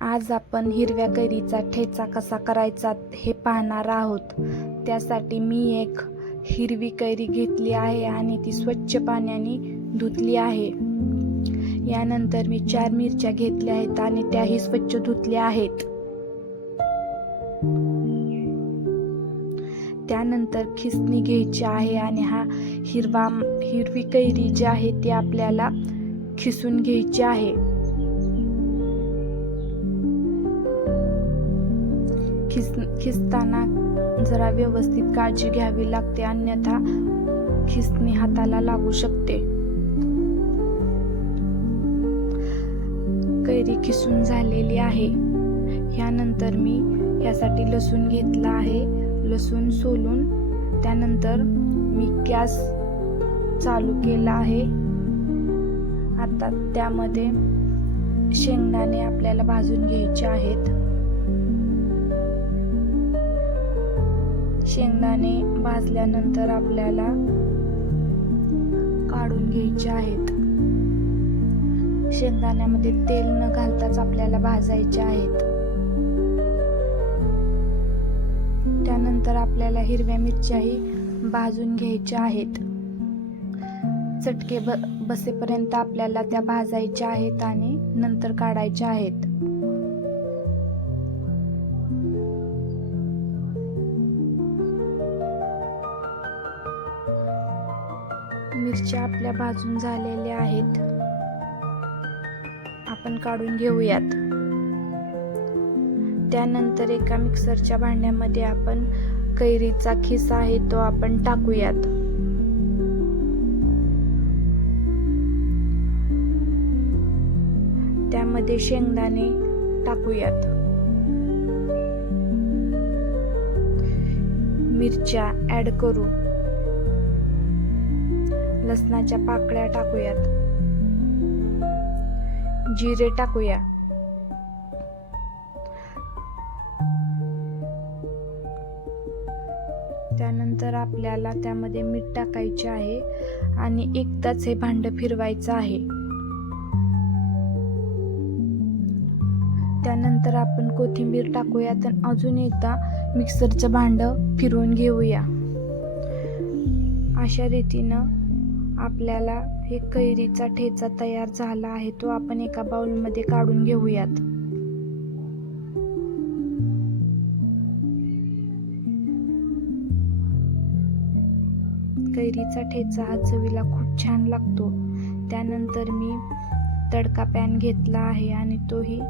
आज आपण हिरव्या कैरीचा ठेचा कसा करायचा हे पाहणार आहोत. त्यासाठी मी एक हिरवी कैरी घेतली आहे आणि ती स्वच्छ पाण्याने धुतली आहे. यानंतर मी चार मिरच्या घेतल्या आहेत आणि त्याही स्वच्छ धुतल्या आहेत. त्यानंतर खिसणी घ्यायची आहे आणि हा हिरवा हिरवी कैरी जी आहे ती आपल्याला खिसून घ्यायची आहे. खिस खिसताना जरा व्यवस्थित काळजी घ्यावी लागते अन्यथा खिसणी हाताला लागू शकते. कैरी खिसून झालेली आहे. ह्यानंतर मी ह्यासाठी लसूण घेतला आहे. लसूण सोलून त्यानंतर मी गॅस चालू केला आहे. आता त्यामध्ये शेंगदाणे आपल्याला भाजून घ्यायचे आहेत. शेंगदाणे भाजल्यानंतर आपल्याला काढून घ्यायचे आहेत. शेंगदाण्यामध्ये तेल न घालताच आपल्याला भाजायचे आहेत. त्यानंतर आपल्याला हिरव्या मिरच्याही भाजून घ्यायच्या आहेत. चटके ब बसेपर्यंत आपल्याला त्या भाजायच्या आहेत आणि नंतर काढायच्या आहेत. मिरच्या आपल्या भाजून झालेल्या आहेत. आपण काढून घेऊयात. त्यानंतर एका मिक्सरच्या भांड्यामध्ये आपण कैरीचा खिसा आहे तो आपण टाकूयात. त्यामध्ये शेंगदाणे टाकूयात. मिरच्या ऍड करू. लसणाच्या पाकळ्या टाकूयात. जिरे टाकूया. त्यानंतर आपल्याला त्यामध्ये मीठ टाकायचे आहे आणि एकदाच हे भांड फिरवायचं आहे. त्यानंतर आपण कोथिंबीर टाकूया तर अजून एकदा मिक्सरचं भांड फिरवून घेऊया. अशा रीतीनं आपल्याला हे कैरीचा ठेचा तयार झाला आहे तो आपण एका बाउलमध्ये काढून घेऊयात. कैरीचा ठेचा हा चवीला खूप छान लागतो. त्यानंतर मी तडका पॅन घेतला आहे आणि तोही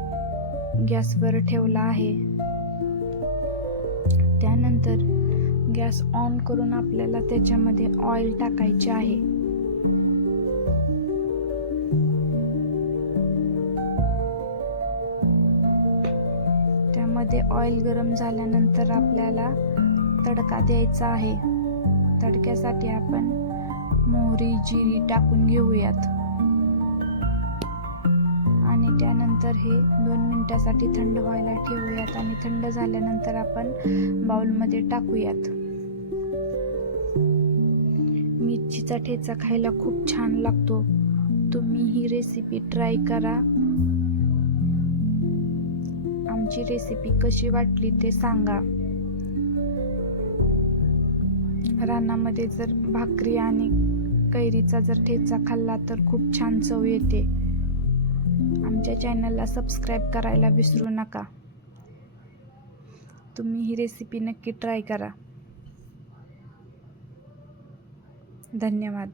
गॅसवर ठेवला आहे. त्यानंतर गॅस ऑन करून आपल्याला त्याच्यामध्ये ऑइल टाकायचे आहे. त्यामध्ये ऑइल गरम झाल्यानंतर आपल्याला तडका द्यायचा आहे. तडक्यासाठी आपण मोहरी जिरी टाकून घेऊयात. आणि त्यानंतर हे दोन मिनिटासाठी थंड व्हायला ठेवूयात आणि थंड झाल्यानंतर आपण बाउलमध्ये टाकूयात. मिरचीचा ठेचा खायला खूप छान लागतो. तुम्ही ही रेसिपी ट्राय करा. आमची रेसिपी कशी वाटली ते सांगा. रानामध्ये जर भाकरी आणि कैरीचा जर ठेचा खाल्ला तर खूप छान चव येते. आमच्या चॅनलला सबस्क्राईब करायला विसरू नका. तुम्ही ही रेसिपी नक्की ट्राय करा. धन्यवाद.